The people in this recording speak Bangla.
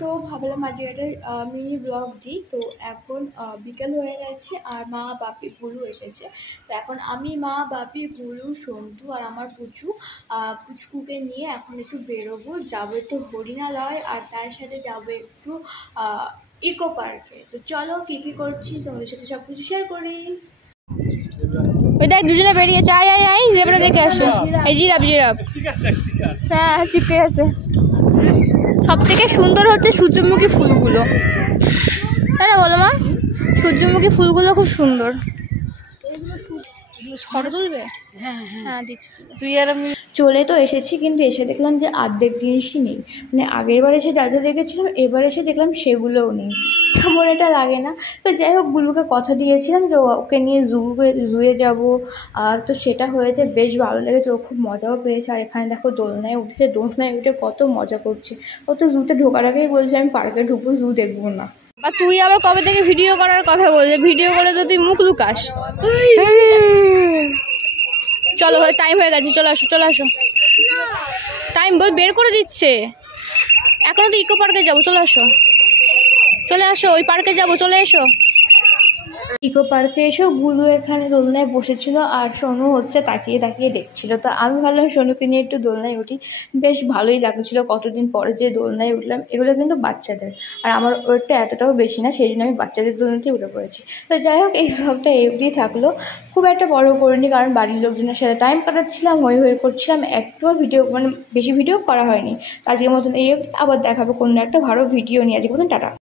তো ভাবলাম আজকে একটা মিনি ব্লগ দিই। তো এখন বিকেল হয়ে গেছে আর মা বাপি গুলু এসেছে। তো এখন আমি মা বাপি গুলু সন্তু আর আমার পুচকুকে নিয়ে এখন একটু বেরোবো, যাবো একটু হরিণালয় আর তার সাথে যাবো একটু ইকো পার্কে। তো চলো কী কী করছি তোমাদের সাথে সব কিছু শেয়ার করি। ওই দেখ দুজনে বেরিয়েছে, আয় আয় আয় জেব্রা দেখে আসো। এই জিরাফ হ্যাঁ চিপকে গেছে। সব থেকে সুন্দর হচ্ছে সূর্যমুখী ফুলগুলো, তাই না বলো মা? সূর্যমুখী ফুলগুলো খুব সুন্দর। ফটো তুলবে? হ্যাঁ দিচ্ছি। তুই আর আমি চলে তো এসেছি, কিন্তু এসে দেখলাম যে অর্ধেক জিনিসই নেই। মানে আগের বার এসে যা যা দেখেছিলাম এবার এসে দেখলাম সেগুলোও নেই, কেমন এটা লাগে না? তো যাই হোক, গুলুকে কথা দিয়েছিলাম যে ওকে নিয়ে জুয়ে যাবো। তো সেটা হয়েছে, বেশ ভালো লেগেছে, ও খুব মজাও পেয়েছে। আর এখানে দেখো দোলনায় উঠেছে, দোলনায় উঠে কত মজা করছে। ও তো জুতে ঢোকার আগেই বলছে আমি পার্কে ঢুকবো, জু দেখবো না। বা তুই আবার কবে থেকে ভিডিও করার কথা বলছে? ভিডিও করে তো তুই মুখ লুকাস। চলো ভাই, টাইম হয়ে গেছে, চলে আসো চলে আসো। টাইম বের করে দিচ্ছে, এখনো তো ইকো পার্কে যাবো। চলে আসো চলে আসো, ওই পার্কে যাবো, চলে এসো। ইকো পার্কে এসেও গুলু এখানে দোলনায় বসেছিল আর সোনু হচ্ছে তাকিয়ে তাকিয়ে দেখছিল। তো আমি ভাবলাম সোনুকে নিয়ে একটু দোলনায় উঠি, বেশ ভালোই লাগছিল। কতদিন পরে যে দোলনায় উঠলাম। এগুলো কিন্তু বাচ্চাদের, আর আমার ওয়েটটা এতটাও বেশি না, সেই জন্য আমি বাচ্চাদের দোলনাতেই উঠে পড়েছি। তো যাই হোক, এই ব্লগটা এই অবধি থাকলো, খুব একটা বড় করিনি, কারণ বাড়ির লোকজনের সাথে টাইম কাটাচ্ছিলাম, হই করছিলাম, একটুও ভিডিও বেশি ভিডিও করা হয়নি। আজকের মতন এই অবধি, আবার দেখাবো কোনো একটা ভালো ভিডিও নিয়ে। আজকের মতন টাটা।